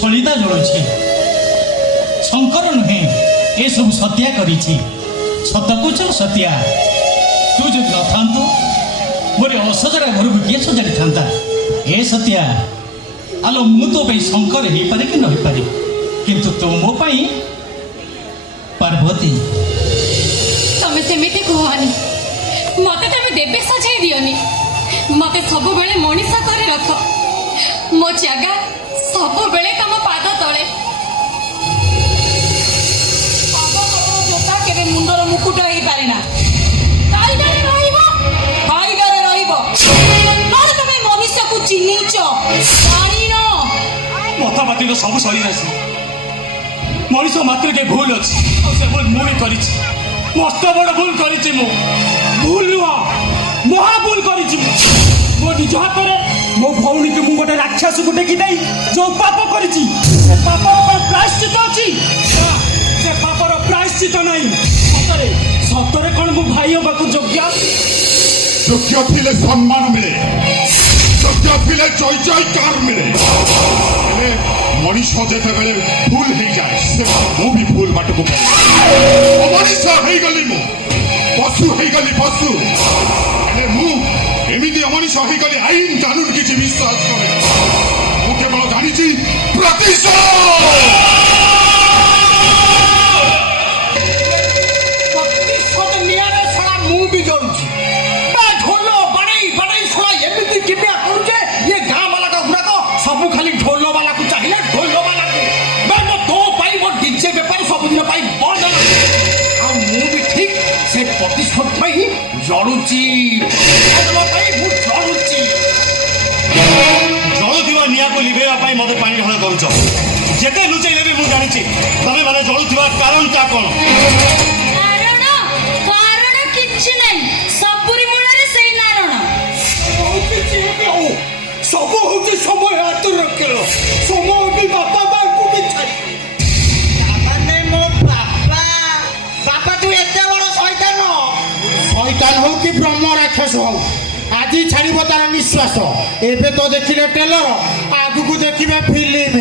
ସଳିତା ଜଳୁଛି। ଶଙ୍କର ନୁହେଁ, ଏସବୁ ସତ୍ୟା କରିଛି। ସତ କହୁଛ ସତ୍ୟା, ତୁ ଯଦି ନଥାନ୍ତୁ ମୋର ଅସଜଡ଼ା ଘରକୁ କିଏ ସଜାଡ଼ିଥାନ୍ତା? ଏ ସତ୍ୟା, ଆଲୋ ମୁଁ ତୋ ପାଇଁ ଶଙ୍କର ହେଇପାରେ କି ନ ହେଇପାରେ, କିନ୍ତୁ ତୁ ମୋ ପାଇଁ ପାର୍ବତୀ। ତମେ ସେମିତି କୁହନି, ମତେ ତମେ ଦେବେ ସଜାଇ ଦିଅନି। ମତେ ସବୁବେଳେ ମଣିଷ କରି ରଖ। ମୋ ଜାଗା ସବୁବେଳେ ତମ ପାଦ ତଳେ। ଜୋତା କେବେ ମୁଣ୍ଡର ମୁକୁଟ ହେଇପାରେ ନା। କାଇଦାରେ ରହିବ, କାଇଦାରେ ରହିବ। ନହେଲେ ତମେ ମନୁଷ୍ୟକୁ ଚିହ୍ନିଛ, ଜାଣିନ। ମଥାପାତିର ସବୁ ସରି ଆସି ମଣିଷ ମାତ୍ରକେ ଭୁଲ ଅଛି, ଆଉ ସେ ଭୁଲ ମୁଁ ବି କରିଛି। ମସ୍ତ ବଡ଼ ଭୁଲ କରିଛି ମୁଁ। ଭୁଲ ନୁହଁ, ମହା ଭୁଲ କରିଛି ମୁଁ। ମୋ ନିଜ ହାତରେ ମୋ ଭଉଣୀକୁ ମୁଁ ଗୋଟେ ରାକ୍ଷସକୁ ଟେକି ଦେଇ ଯୋଉ ପାପ କରିଛି, ସେ ପାପର ପ୍ରାୟଶ୍ଚିତ ଅଛି। ସେ ପାପର ପ୍ରାୟଶ୍ଚିତ ନାହିଁ। ସତରେ ସତରେ କ'ଣ ମୁଁ ଭାଇ ହେବାକୁ ଯୋଗ୍ୟ? ଯୋଗ୍ୟ ଥିଲେ ସମ୍ମାନ ମିଳେ, ଯୋଗ୍ୟ ଥିଲେ ଜୟ ଜୟକାର ମିଳେ। ହେଲେ ମଣିଷ ଯେତେବେଳେ ଭୁଲ ହେଇଯାଏ, ସେ ମୁଁ ବି ଭୁଲ ବାଟକୁ ଅମଣିଷ ହେଇଗଲି, ମୁଁ ପଶୁ ହେଇଗଲି ପଶୁ। ହେଲେ ମୁଁ ଏମିତି ଅମଣିଷ ହେଇଗଲି, ଆଇନ କାନୁନ କିଛି ବିଶ୍ୱାସ କରେ। ମୁଁ କେବଳ ଜାଣିଛି ପ୍ରତିଶୋଧ। ମୁଁ ବି କରୁଛି। ଢୋଲ ବାଡ଼େଇ ବାଡ଼େଇ ଶୁଣା ଏମିତି କିମିଆ କରୁଛେ, ଇଏ ଗାଁ ବାଲାକ ଗୁଡାକ ସବୁ ଖାଲି ଢୋଲ ବାଲାକୁ ଚାହିଁଲେ, ଢୋଲ ବାଲାକୁ। ମୋ ତୋ ପାଇଁ ମୋ ଡିଜେ ବେପାର ସବୁଦିନ ପାଇଁ ବନ୍ଦ ହେଲା। ଆଉ ମୁଁ ବି ଠିକ ସେ ପ୍ରତିଶୋଧ ପାଇଁ ଜଳୁଛି। ମୁଁ ଜଳୁଛି। ଜଳୁଥିବା ନିଆଁକୁ ଲିଭେଇବା ପାଇଁ ମତେ ପାଣି ଢଳ କରୁଛ। ଯେତେ ଲୁଚେଇଲେ ବି ମୁଁ ଜାଣିଛି ତମେ ମାନେ ଜଳୁଥିବା କାରଣଟା କ'ଣ। କିଛି ନାହିଁ, ସବୁରି ମୂଳରେ ସେଇ ନାରଣ। ସବୁ ହଉଛି ସମୟ ହାତର ଖେଳ। ସମୟ ବି ବାପା ମାଙ୍କୁ ବି ଛାଡ଼ି। ମୋ ବାପା ବାପା ତୁ ଏତେ ବଡ ଶୈତାନ। ଶୈତାନ ହଉ କି ବ୍ରହ୍ମ ରାକ୍ଷସ ହଉ, ଆଜି ଛାଡ଼ିବ ତାର ନିଶ୍ୱାସ। ଏବେ ତ ଦେଖିଲେ ଟେଲର, ଆଗକୁ ଦେଖିବେ ଫିଲ୍ମ।